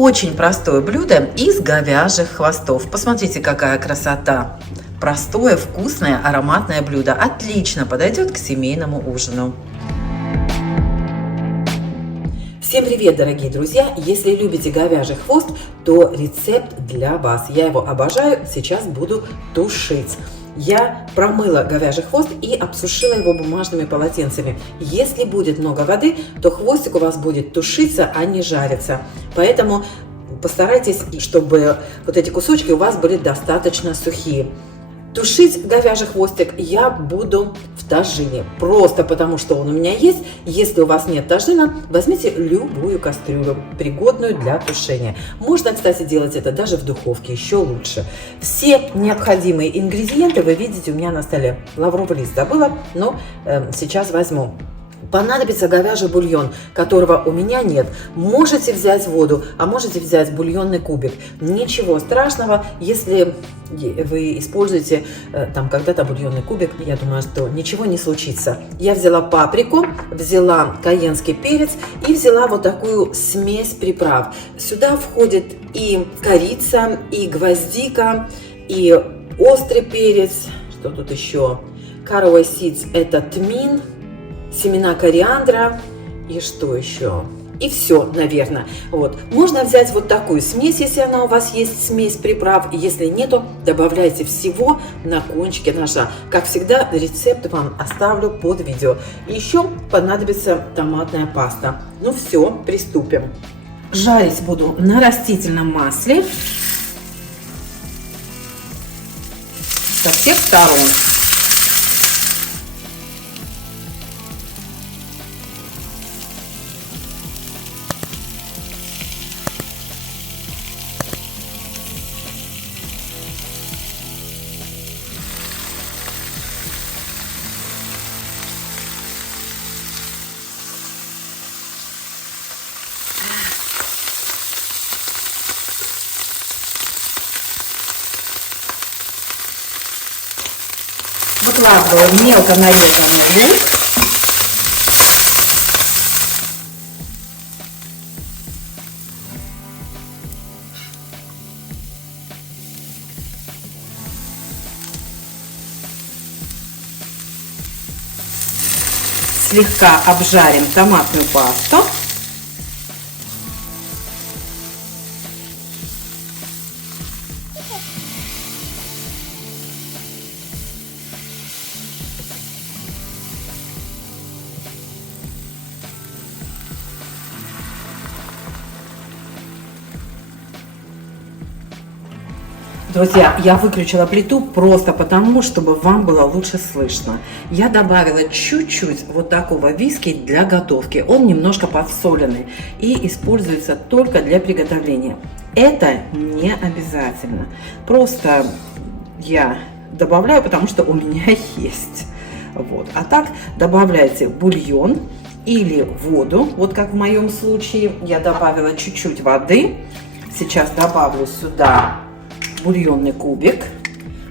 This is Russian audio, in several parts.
Очень простое блюдо из говяжьих хвостов. Посмотрите, какая красота! Простое, вкусное, ароматное блюдо. Отлично подойдет к семейному ужину. Всем привет, дорогие друзья! Если любите говяжий хвост, то рецепт для вас. Я его обожаю, сейчас буду тушить. Я промыла говяжий хвост и обсушила его бумажными полотенцами. Если будет много воды, то хвостик у вас будет тушиться, а не жариться. Поэтому постарайтесь, чтобы вот эти кусочки у вас были достаточно сухие. Тушить говяжий хвостик я буду в тажине, просто потому что он у меня есть. Если у вас нет тажина, возьмите любую кастрюлю, пригодную для тушения. Можно, кстати, делать это даже в духовке, еще лучше. Все необходимые ингредиенты вы видите у меня на столе. Лавровый лист забыла, но сейчас возьму. Понадобится говяжий бульон, которого у меня нет. Можете взять воду, а можете взять бульонный кубик. Ничего страшного, если вы используете там когда-то бульонный кубик, я думаю, что ничего не случится. Я взяла паприку, взяла кайенский перец и взяла вот такую смесь приправ. Сюда входит и корица, и гвоздика, и острый перец. Что тут еще? Caraway seeds – это тмин. Семена кориандра и что еще? И все, наверное. Вот. Можно взять вот такую смесь, если она у вас есть, смесь приправ. Если нету, добавляйте всего на кончике ножа. Как всегда, рецепт вам оставлю под видео. Еще понадобится томатная паста. Ну все, приступим. Жарить буду на растительном масле со всех сторон. Выкладываю мелко нарезанный лук. Слегка обжарим томатную пасту. Друзья, я выключила плиту просто потому, чтобы вам было лучше слышно. Я добавила чуть-чуть вот такого виски для готовки. Он немножко подсоленный и используется только для приготовления. Это не обязательно. Просто я добавляю, потому что у меня есть. Вот. А так добавляйте бульон или воду. Вот как в моем случае я добавила чуть-чуть воды. Сейчас добавлю сюда бульонный кубик.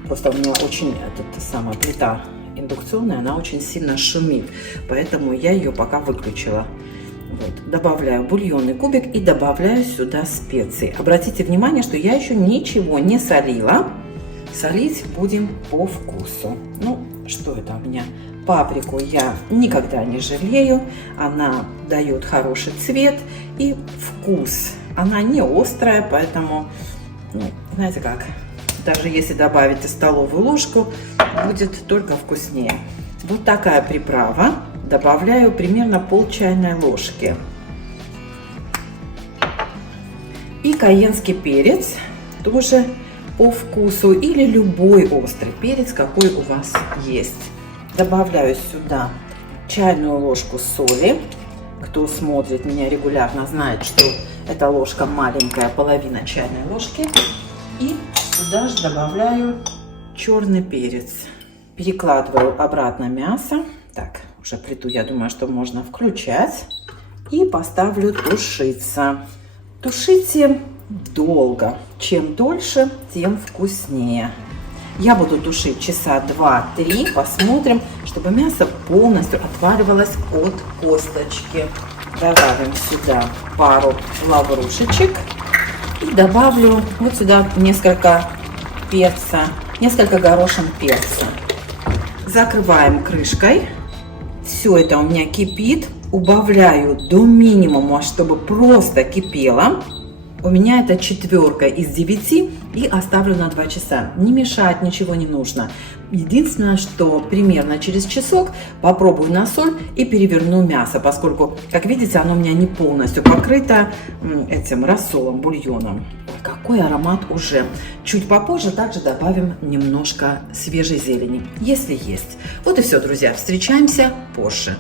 Просто у меня очень эта самая плита индукционная, она очень сильно шумит, поэтому я ее пока выключила. Вот. Добавляю бульонный кубик и добавляю сюда специи. Обратите внимание, что я еще ничего не солила. Солить будем по вкусу. Ну, что это у меня? Паприку я никогда не жалею. Она дает хороший цвет и вкус. Она не острая, поэтому, ну, знаете как, даже если добавите столовую ложку, будет только вкуснее. Вот такая приправа. Добавляю примерно пол чайной ложки. И кайенский перец тоже по вкусу, или любой острый перец, какой у вас есть. Добавляю сюда чайную ложку соли. Кто смотрит меня регулярно, знает, что эта ложка маленькая, половина чайной ложки. И сюда же добавляю черный перец. Перекладываю обратно мясо. Так, уже плиту, я думаю, что можно включать. И поставлю тушиться. Тушите долго. Чем дольше, тем вкуснее. Я буду тушить часа 2-3. Посмотрим, чтобы мясо полностью отваливалось от косточки. Добавим сюда пару лаврушечек. И добавлю вот сюда несколько перца, несколько горошин перца. Закрываем крышкой. Все это у меня кипит. Убавляю до минимума, чтобы просто кипело. У меня это 4 из 9 и оставлю на 2 часа. Не мешать ничего не нужно. Единственное, что примерно через часок попробую на соль и переверну мясо, поскольку, как видите, оно у меня не полностью покрыто этим рассолом, бульоном. Ой, какой аромат уже. Чуть попозже также добавим немножко свежей зелени, если есть. Вот и все, друзья. Встречаемся позже.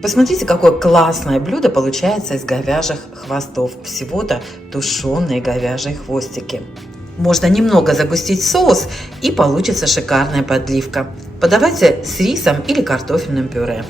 Посмотрите, какое классное блюдо получается из говяжьих хвостов. Всего-то тушеные говяжьи хвостики. Можно немного загустить соус, и получится шикарная подливка. Подавайте с рисом или картофельным пюре.